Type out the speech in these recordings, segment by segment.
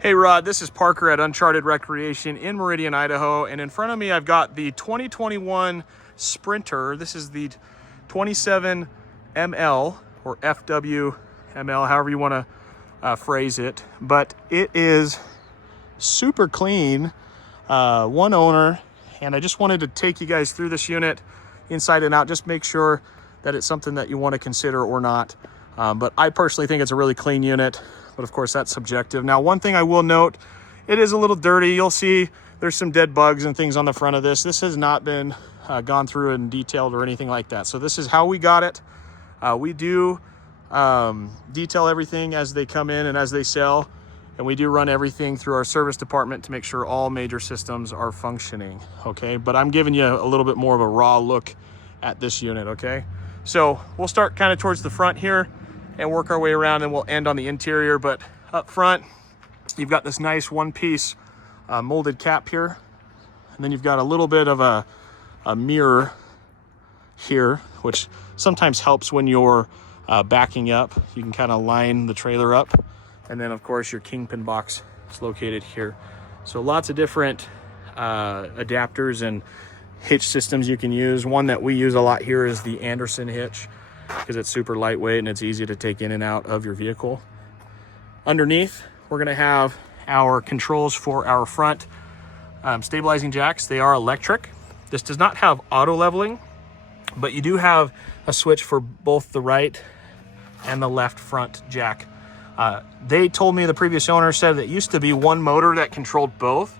Hey Rod, this is Parker at Uncharted Recreation in Meridian, Idaho, and in front of me I've got the 2021 Sprinter. This is the 27ML or FWML, however you want to phrase it, but it is super clean, one owner, and I just wanted to take you guys through this unit inside and out, just make sure that it's something that you want to consider or not. But I personally think it's a really clean unit. But of course that's subjective. Now, one thing I will note, it is a little dirty. You'll see there's some dead bugs and things on the front of this. This has not been gone through and detailed or anything like that. So this is how we got it. We do detail everything as they come in and as they sell. And we do run everything through our service department to make sure all major systems are functioning, okay? But I'm giving you a little bit more of a raw look at this unit, okay? So we'll start kind of towards the front here and work our way around, and we'll end on the interior. But up front, you've got this nice one-piece molded cap here, and then you've got a little bit of a mirror here, which sometimes helps when you're backing up. You can kind of line the trailer up, and then of course your kingpin box is located here. So lots of different adapters and hitch systems you can use. One that we use a lot here is the Anderson hitch, because it's super lightweight and it's easy to take in and out of your vehicle. Underneath, we're gonna have our controls for our front stabilizing jacks. They are electric. This does not have auto leveling, but you do have a switch for both the right and the left front jack. They told me, the previous owner said, that it used to be one motor that controlled both,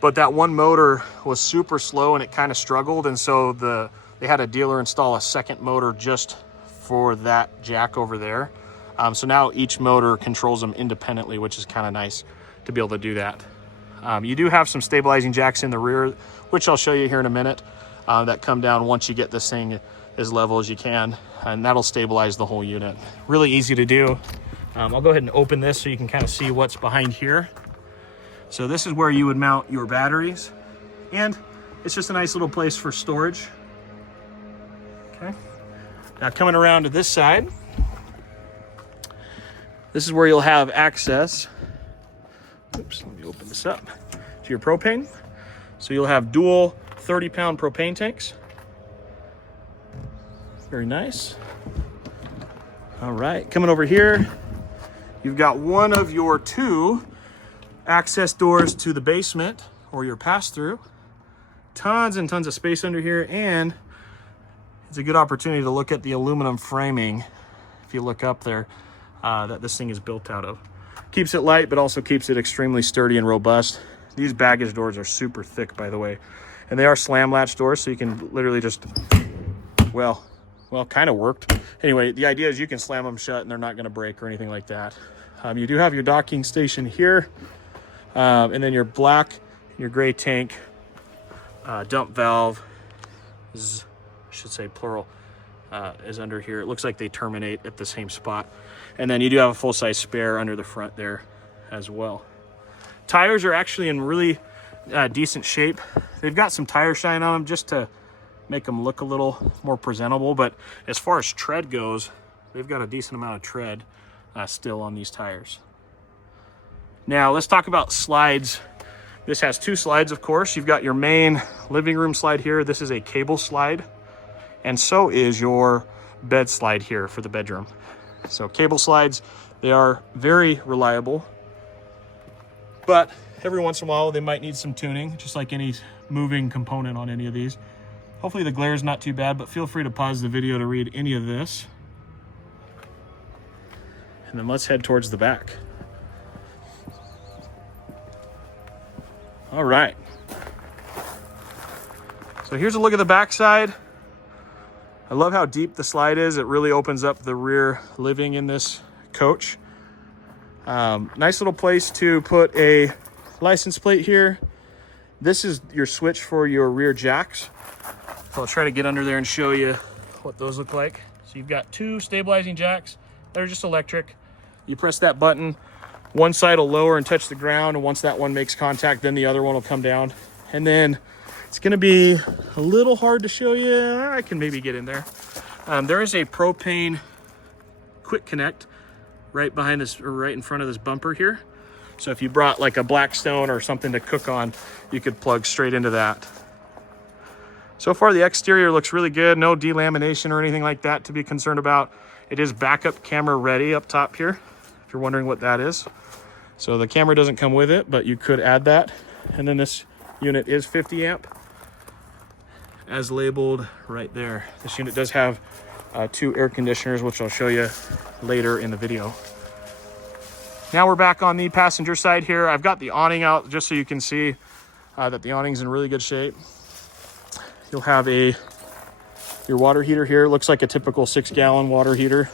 but that one motor was super slow and it kind of struggled, and so they had a dealer install a second motor just for that jack over there. So now each motor controls them independently, which is kind of nice to be able to do that. You do have some stabilizing jacks in the rear, which I'll show you here in a minute, that come down once you get this thing as level as you can, and that'll stabilize the whole unit. Really easy to do. I'll go ahead and open this so you can kind of see what's behind here. So this is where you would mount your batteries, and it's just a nice little place for storage. Okay. Now coming around to this side, this is where you'll have access. Oops, let me open this up, to your propane. So you'll have dual 30-pound propane tanks. Very nice. All right, coming over here, you've got one of your two access doors to the basement or your pass-through. Tons and tons of space under here, and it's a good opportunity to look at the aluminum framing, if you look up there, that this thing is built out of. Keeps it light, but also keeps it extremely sturdy and robust. These baggage doors are super thick, by the way, and they are slam latch doors, so you can literally just, well, kind of worked. Anyway, the idea is you can slam them shut and they're not gonna break or anything like that. You do have your docking station here, and then your black, your gray tank, dump valve, should say plural, is under here. It looks like they terminate at the same spot. And then you do have a full-size spare under the front there as well. Tires are actually in really decent shape. They've got some tire shine on them just to make them look a little more presentable, but as far as tread goes, they've got a decent amount of tread still on these tires. Now let's talk about slides. This has two slides, of course. You've got your main living room slide here. This is a cable slide, and so is your bed slide here for the bedroom. So cable slides, they are very reliable, but every once in a while they might need some tuning, just like any moving component on any of these. Hopefully the glare is not too bad, but feel free to pause the video to read any of this. And then let's head towards the back. All right. So here's a look at the back side. I love how deep the slide is. It really opens up the rear living in this coach. Nice little place to put a license plate here. This is your switch for your rear jacks. So I'll try to get under there and show you what those look like. So you've got two stabilizing jacks that are just electric. You press that button, one side will lower and touch the ground, and once that one makes contact, then the other one will come down. And then it's gonna be a little hard to show you. I can maybe get in there. There is a propane quick connect right behind this, or right in front of this bumper here. So if you brought like a Blackstone or something to cook on, you could plug straight into that. So far, the exterior looks really good. No delamination or anything like that to be concerned about. It is backup camera ready up top here, if you're wondering what that is. So the camera doesn't come with it, but you could add that. And then this unit is 50 amp, as labeled right there. This unit does have 2 air conditioners, which I'll show you later in the video. Now we're back on the passenger side here. I've got the awning out just so you can see that the awning's in really good shape. You'll have your water heater here. It looks like a typical 6-gallon water heater.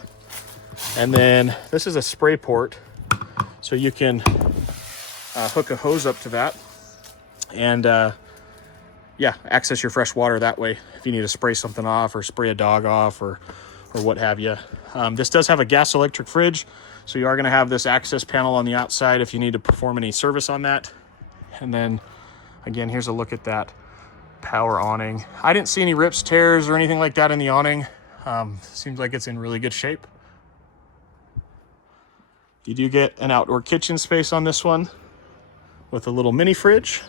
And then this is a spray port, so you can hook a hose up to that and yeah, access your fresh water that way if you need to spray something off or spray a dog off or what have you. This does have a gas electric fridge, so you are going to have this access panel on the outside if you need to perform any service on that. And then again, here's a look at that power awning. I didn't see any rips, tears, or anything like that in the awning. Seems like it's in really good shape. You do get an outdoor kitchen space on this one with a little mini fridge.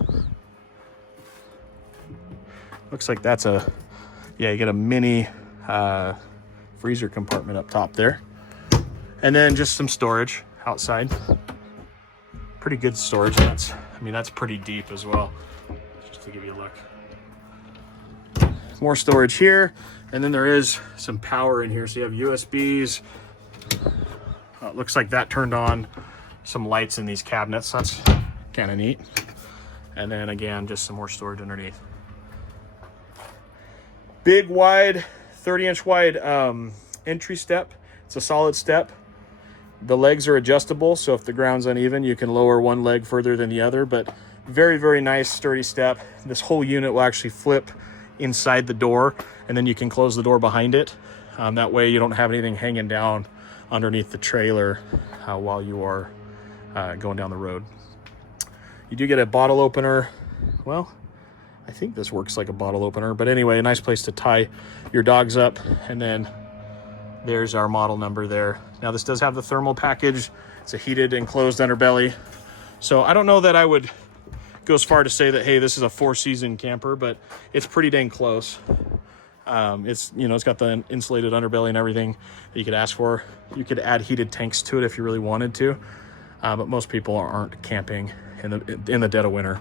Looks like that's you get a mini freezer compartment up top there. And then just some storage outside. Pretty good storage. That's pretty deep as well, just to give you a look. More storage here, and then there is some power in here. So you have USBs. It looks like that turned on some lights in these cabinets. That's kind of neat. And then again, just some more storage underneath. Big, wide, 30-inch wide entry step. It's a solid step. The legs are adjustable, so if the ground's uneven, you can lower one leg further than the other, but very, very nice, sturdy step. This whole unit will actually flip inside the door, and then you can close the door behind it. That way you don't have anything hanging down underneath the trailer while you are going down the road. You do get a bottle opener. Well, I think this works like a bottle opener, but anyway, a nice place to tie your dogs up. And then there's our model number there. Now this does have the thermal package. It's a heated enclosed underbelly. So I don't know that I would go as far to say that, hey, this is a 4-season camper, but it's pretty dang close. It's got the insulated underbelly and everything that you could ask for. You could add heated tanks to it if you really wanted to, but most people aren't camping in the dead of winter.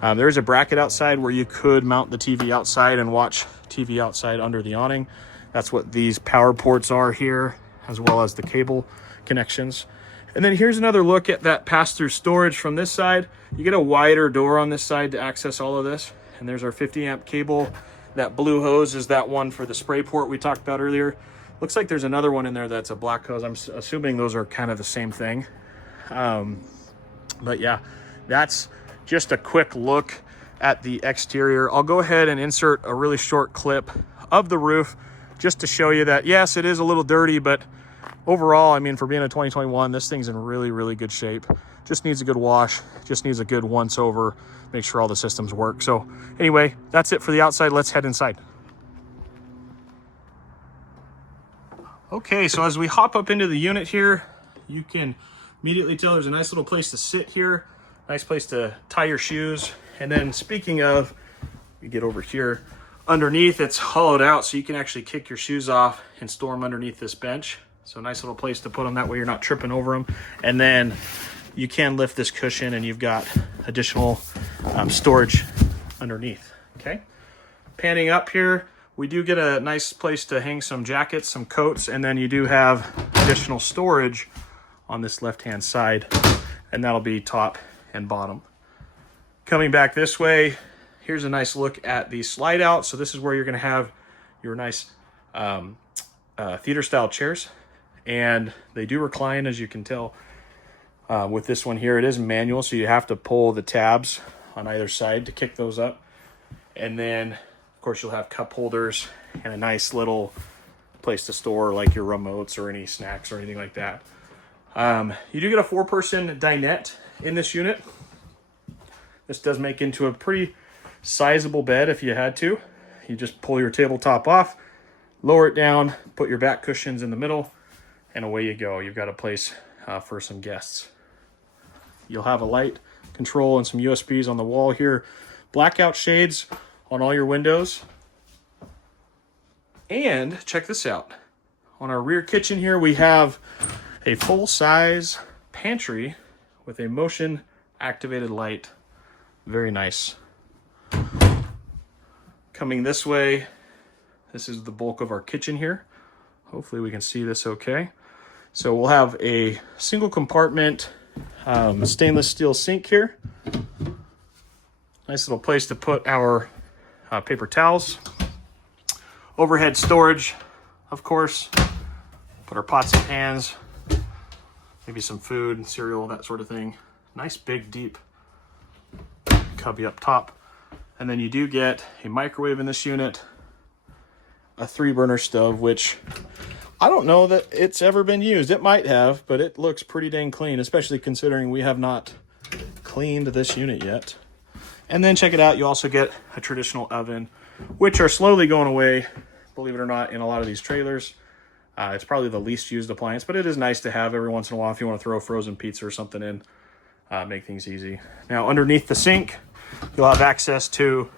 There is a bracket outside where you could mount the TV outside and watch TV outside under the awning. That's what these power ports are here, as well as the cable connections. And then here's another look at that pass-through storage from this side. You get a wider door on this side to access all of this. And there's our 50 amp cable. That blue hose is that one for the spray port we talked about earlier. Looks like there's another one in there that's a black hose. I'm assuming those are kind of the same thing. But yeah, that's just a quick look at the exterior. I'll go ahead and insert a really short clip of the roof just to show you that, yes, it is a little dirty, but overall, for being a 2021, this thing's in really, really good shape. Just needs a good wash, just needs a good once over, make sure all the systems work. So anyway, that's it for the outside. Let's head inside. Okay, so as we hop up into the unit here, you can immediately tell there's a nice little place to sit here, nice place to tie your shoes. And then speaking of, we get over here, underneath it's hollowed out so you can actually kick your shoes off and store them underneath this bench. So a nice little place to put them, that way you're not tripping over them. And then you can lift this cushion and you've got additional storage underneath, okay? Panning up here, we do get a nice place to hang some jackets, some coats, and then you do have additional storage on this left-hand side, and that'll be top and bottom. Coming back this way, here's a nice look at the slide out. So this is where you're gonna have your nice theater style chairs, and they do recline, as you can tell with this one here. It is manual, so you have to pull the tabs on either side to kick those up. And then of course you'll have cup holders and a nice little place to store like your remotes or any snacks or anything like that. You do get a 4-person dinette in this unit. This does make into a pretty sizable bed if you had to. You just pull your tabletop off, lower it down, put your back cushions in the middle, and away you go. You've got a place for some guests. You'll have a light control and some USBs on the wall here. Blackout shades on all your windows. And check this out. On our rear kitchen here, we have a full-size pantry with a motion activated light. Very nice. Coming this way, this is the bulk of our kitchen here. Hopefully we can see this okay. So we'll have a single compartment stainless steel sink here. Nice little place to put our paper towels. Overhead storage, of course. Put our pots and pans, maybe some food, cereal, that sort of thing. Nice big deep cubby up top. And then you do get a microwave in this unit, a 3-burner stove, which I don't know that it's ever been used. It might have, but it looks pretty dang clean, especially considering we have not cleaned this unit yet. And then check it out, you also get a traditional oven, which are slowly going away, believe it or not, in a lot of these trailers. It's probably the least used appliance, but it is nice to have every once in a while if you want to throw frozen pizza or something in, make things easy. Now underneath the sink, you'll have access to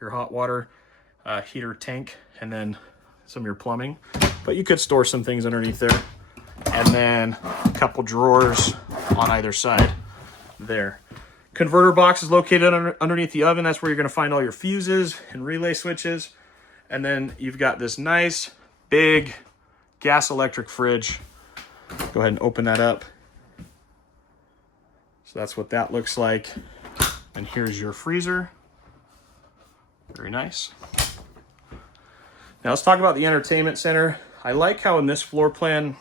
your hot water heater tank and then some of your plumbing, but you could store some things underneath there. And then a couple drawers on either side there. Converter box is located underneath the oven. That's where you're going to find all your fuses and relay switches. And then you've got this nice big gas electric fridge. Go ahead and open that up. So that's what that looks like. And here's your freezer. Very nice. Now let's talk about the entertainment center. I like how in this floor plan,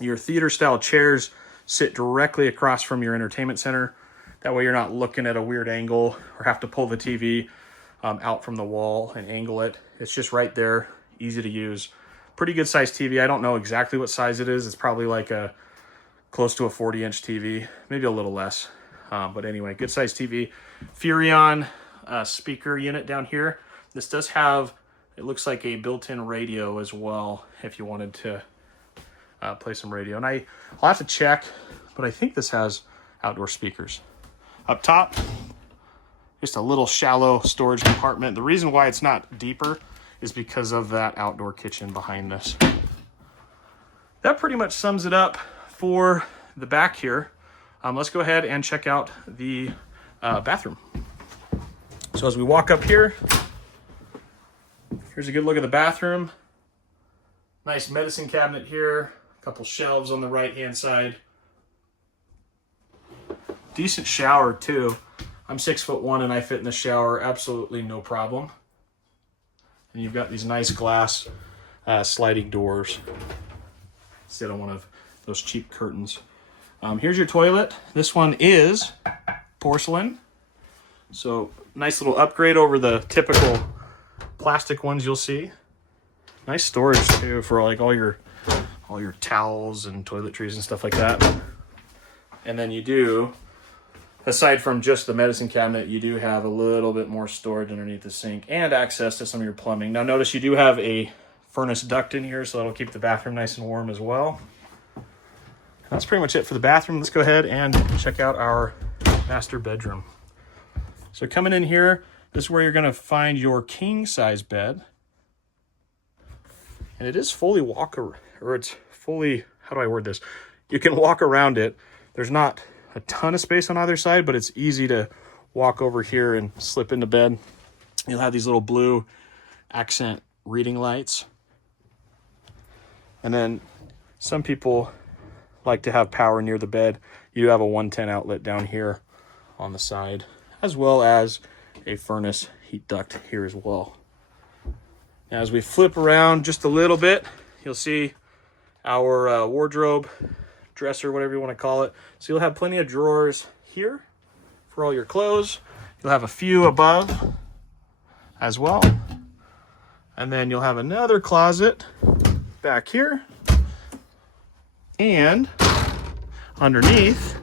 your theater style chairs sit directly across from your entertainment center. That way you're not looking at a weird angle or have to pull the TV out from the wall and angle it. It's just right there, easy to use. Pretty good sized TV. I don't know exactly what size it is. It's probably like a close to a 40-inch TV, maybe a little less. But anyway, good sized TV. Furrion speaker unit down here. This does have, it looks like a built-in radio as well if you wanted to play some radio. And I'll have to check, but I think this has outdoor speakers. Up top, just a little shallow storage compartment. The reason why it's not deeper is because of that outdoor kitchen behind this. That pretty much sums it up for the back here. Let's go ahead and check out the bathroom. So as we walk up here, here's a good look at the bathroom. Nice medicine cabinet here, a couple shelves on the right-hand side. Decent shower too. I'm 6'1" and I fit in the shower absolutely no problem. And you've got these nice glass sliding doors instead of one of those cheap curtains. Here's your toilet. This one is porcelain. So nice little upgrade over the typical plastic ones you'll see. Nice storage too for like all your towels and toiletries and stuff like that. And then you do, aside from just the medicine cabinet, you do have a little bit more storage underneath the sink and access to some of your plumbing. Now notice you do have a furnace duct in here, so that'll keep the bathroom nice and warm as well. That's pretty much it for the bathroom. Let's go ahead and check out our master bedroom. So coming in here, this is where you're gonna find your king size bed. And it is fully it's fully, how do I word this? You can walk around it. There's not a ton of space on either side, but it's easy to walk over here and slip into bed. You'll have these little blue accent reading lights. And then some people like to have power near the bed. You have a 110 outlet down here on the side, as well as a furnace heat duct here as well. Now, as we flip around just a little bit, you'll see our wardrobe, dresser, whatever you want to call it. So you'll have plenty of drawers here for all your clothes. You'll have a few above as well. And then you'll have another closet back here. And underneath,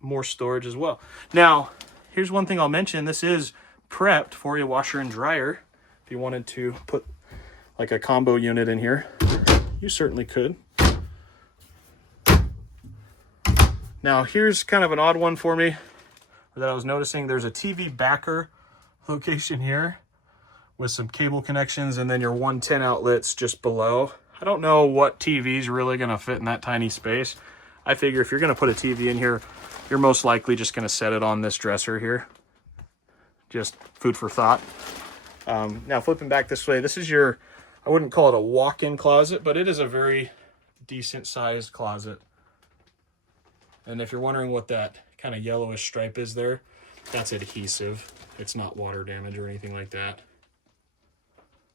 more storage as well. Now, here's one thing I'll mention. This is prepped for a washer and dryer. If you wanted to put like a combo unit in here, you certainly could. Now here's kind of an odd one for me that I was noticing. There's a TV backer location here with some cable connections, and then your 110 outlets just below. I don't know what TV's really gonna fit in that tiny space. I figure if you're gonna put a TV in here, you're most likely just gonna set it on this dresser here. Just food for thought. Now flipping back this way, this is your, I wouldn't call it a walk-in closet, but it is a very decent sized closet. And if you're wondering what that kind of yellowish stripe is there, that's adhesive. It's not water damage or anything like that.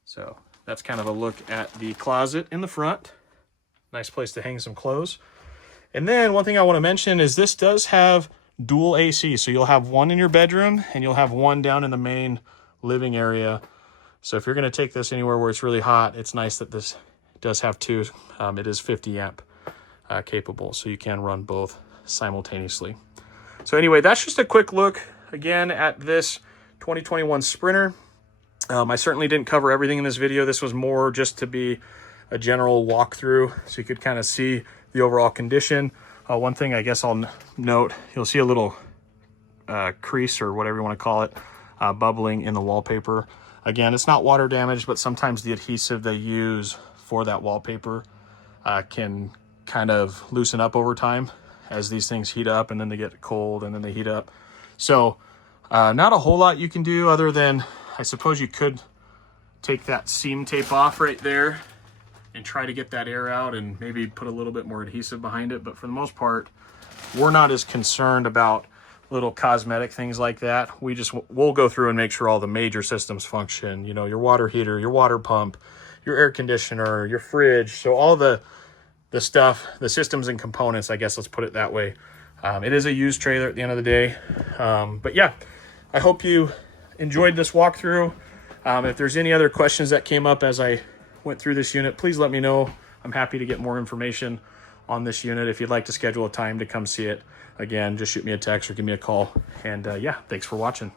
So that's kind of a look at the closet in the front. Nice place to hang some clothes. And then one thing I want to mention is this does have dual AC. So you'll have one in your bedroom and you'll have one down in the main living area. So if you're going to take this anywhere where it's really hot, it's nice that this does have two. It is 50 amp capable, so you can run both simultaneously. So anyway, that's just a quick look again at this 2021 Sprinter. I certainly didn't cover everything in this video. This was more just to be a general walkthrough so you could kind of see the overall condition. One thing I guess I'll note, you'll see a little crease or whatever you want to call it, bubbling in the wallpaper. Again, it's not water damaged, but sometimes the adhesive they use for that wallpaper can kind of loosen up over time as these things heat up, and then they get cold and then they heat up. So not a whole lot you can do other than, I suppose you could take that seam tape off right there and try to get that air out and maybe put a little bit more adhesive behind it. But for the most part, we're not as concerned about little cosmetic things like that. We'll go through and make sure all the major systems function, you know, your water heater, your water pump, your air conditioner, your fridge. So all the stuff, the systems and components, I guess, let's put it that way. It is a used trailer at the end of the day. But yeah, I hope you enjoyed this walkthrough. If there's any other questions that came up as I went through this unit, please let me know. I'm happy to get more information on this unit. If you'd like to schedule a time to come see it, again, just shoot me a text or give me a call. And yeah, thanks for watching.